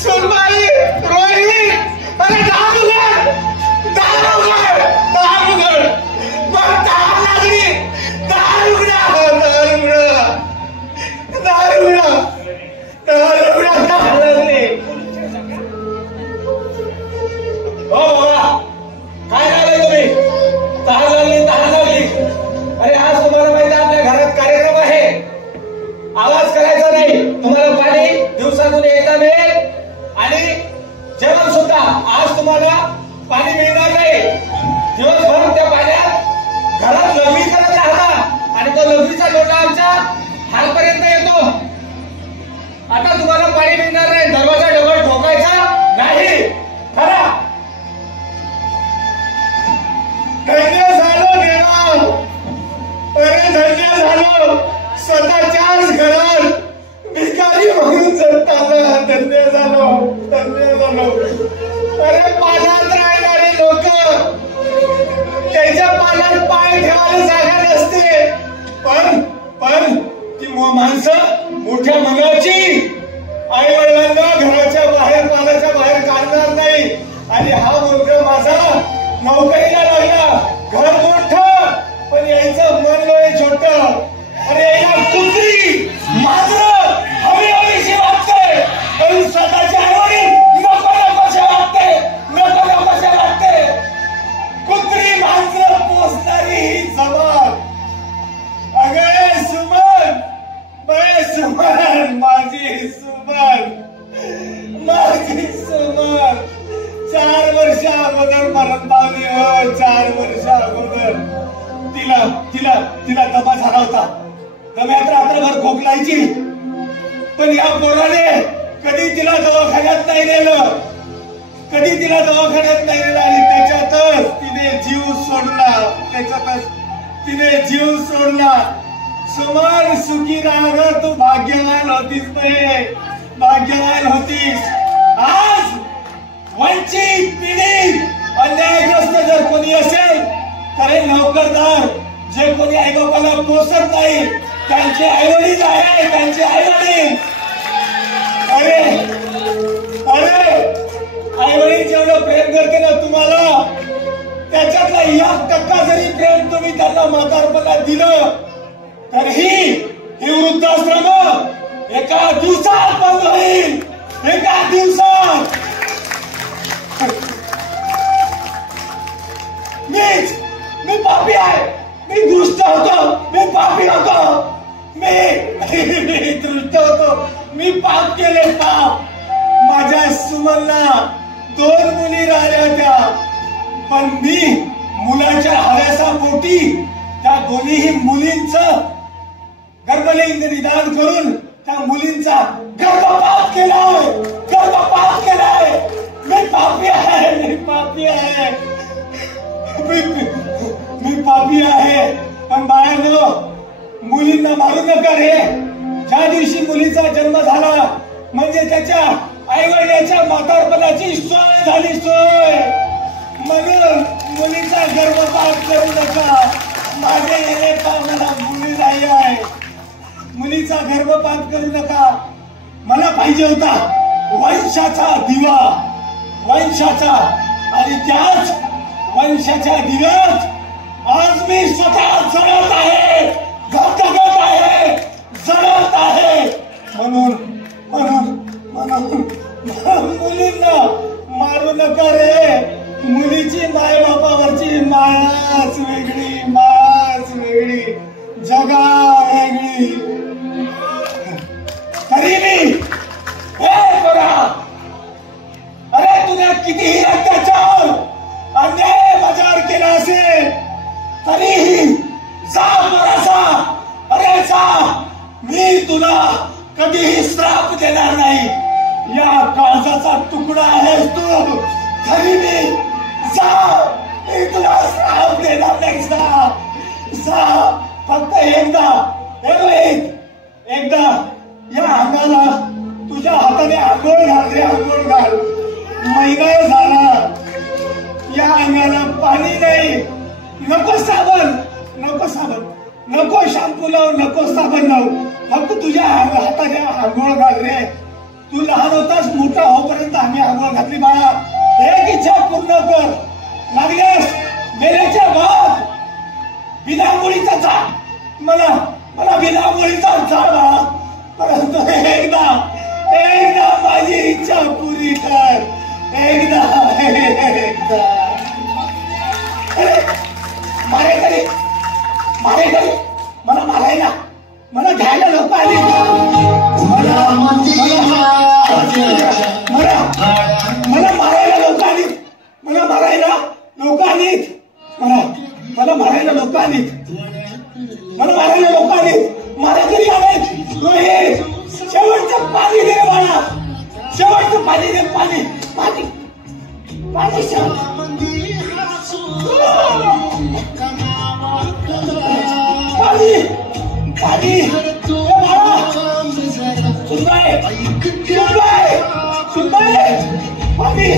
सुनबाई, रोहिणी, अरे दार उघड, दार उघड, दार उघड, मग दार लागली, दार उघडा, दार उघडा, दार उघडा, दार उघडा, दार लागली. हो बाबा, काय लागले तुम्ही? दार लागली, दार लागली. अरे आज तुम्हाला माहिती आहे आपल्या घरात कार्यक्रम आहे, आवाज करायचा नाही. तुम्हाला पाणी दिवसातून एकदा मिळेल आणि जेवण सुद्धा. आज तुम्हाला पाणी मिळणार नाही. दिवसभर त्या पाण्यात घरात लघवी करत राहता आणि तो लघवीचा लोटा आमच्या हातपर्यंत येतो. आता तुम्हाला पाणी मिळणार नाही. दरवाजा डबल ठोकायचा नाही. खरा धन्य झालं देवा, अरे धन्य झालं. स्वतःच्याच घरात भिकारी म्हणून जगताना धन्य झालो, धन्य झालो. अरे पाण्यात राहणारे लोक, त्याच्या पाण्यात पाय ठेवायला जागा नसते. पण ती माणसं मोठ्या मनाची, आई वडिलांना घराच्या बाहेर, पाण्याच्या बाहेर काढणार नाही. आणि हा मुलगा माझा नोकरीला लागला, घर मोठं पण यायचं मन लोय छोट. अरे याला कुत्री मात्र हवी हवीशी वाटते, पण स्वतःचे आईवडील नको नकोशे वाटते, नको नकोशे वाटते. कुत्री मात्र पोचणारी ही जबान. अगे सुमन, बाय सुमन, माझी सुमन, माझी सुमन 4 वर्ष अगोदर मरण पावली. हो 4 वर्ष अगोदर तिला दमा झाला होता. दम्यात रात्रभर खोकलायची, पण या पोराने कधी तिला दवाखान्यात नाही नेलं, कधी तिला दवाखान्यात नाही नेलं. आणि त्याच्यातच तिने जीव सोडला, त्याच्यातच तिने जीव सोडला. सुमन सुखी राहा, तू भाग्यवान होतीस, भाग्यवान होतीस. आज वंचित पिढी अन्यायग्रस्त जर कोणी असेल तर हे नोकरदार, जे कोणी आईबापाला पोसत नाही, त्यांचे आईवडील आहे, त्यांचे आईवडील. अरे अरे आईवडील जेवढं प्रेम करते ना तुम्हाला, त्याच्यातला 1% जरी प्रेम तुम्ही त्यांना म्हातारपणात दिलं तर ही वृद्धाश्रम एका दिवसात बंद होईल, एका दिवसात. मी पापी आहे, मी दुष्ट होतो, मी पापी होतो, मी दुष्ट होतो, मी पाप केले, पाप. माझ्या सुमनला 2 मुली राहिल्या होत्या, पण मी मुलाच्या हव्यासापोटी त्या दोन्ही मुलींचं गर्भलिंग निदान करून त्या मुलींचा गर्भपात केलाय, गर्भपात केलाय. मी पापी आहे, मी पापी आहे, मी पापी आहे. पण बाळांनो, मुलींना मारू नका रे. ज्या दिवशी मुलीचा जन्म झाला म्हणजे त्याच्या आईवडिलांच्या म्हातारपणाची सोय झाली, सोय. म्हणून मुलीचा गर्भपात करू नका. माझे गेले का मला मुली नाही आहे, मुलीचा गर्भपात करू नका. मला पाहिजे होता वंशाचा दिवा, वंशाचा. आणि त्याच वंशाच्या दिव्यात आज मी स्वतः जळत आहे, धगधगत आहे, जळत आहे. म्हणून म्हणून म्हणून मुलींना मारू नका रे. मुलीची मायबापावरची मायाच वेगळी, मायाच वेगळी, जगा वेगळी. तरी मी हे बघा, अरे तुला कितीही अत्याचार अन्याय माझ्यावर केला असेल तरीही जा बरासा, अरे जा. मी तुला कधीही श्राप देणार नाही. या काळजाचा तुकडा आहेस तू, तरी मी जा, मी तुला श्राप देणार नाही. जा फक्त एकदा, एकदा या अंगाला तुझ्या हाताने आंघोळ घाल रे, आंघोळ घाल. महिना झाला या अंगाला पाणी नाही. नको साबण, नको साबण, नको शॅम्पू लाव, नको साबण लाव. फक्त तुझ्या हाताने आंघोळ घाल रे. तू लहान होतास, मोठा होपर्यंत आम्ही आंघोळ घातली बाळा. एक इच्छा पूर्ण कर, लागल्यास मेल्याच्या बाद बिनामुळीचा जा, मला मला बिनामुळीचा जा बाळा. परंतु एकदा माझी इच्छा पुरी कर, एकदा. मारेकरी मला मारायला, मला घ्यायला लोक आली. मला मारायला लोक आलीत, मला मारायला लोक आलीत, मला मारायला लोक आलीत, मला मारायला लोक आलीत. मारेकरी आलेत. रोहित, शेवटचं पाणी दे मला, शेवटचं पाणी दे. पाणी पाणी पाणी पाणी पाणी सुनबाई, सुनबाई, सुनबाई, पाणी.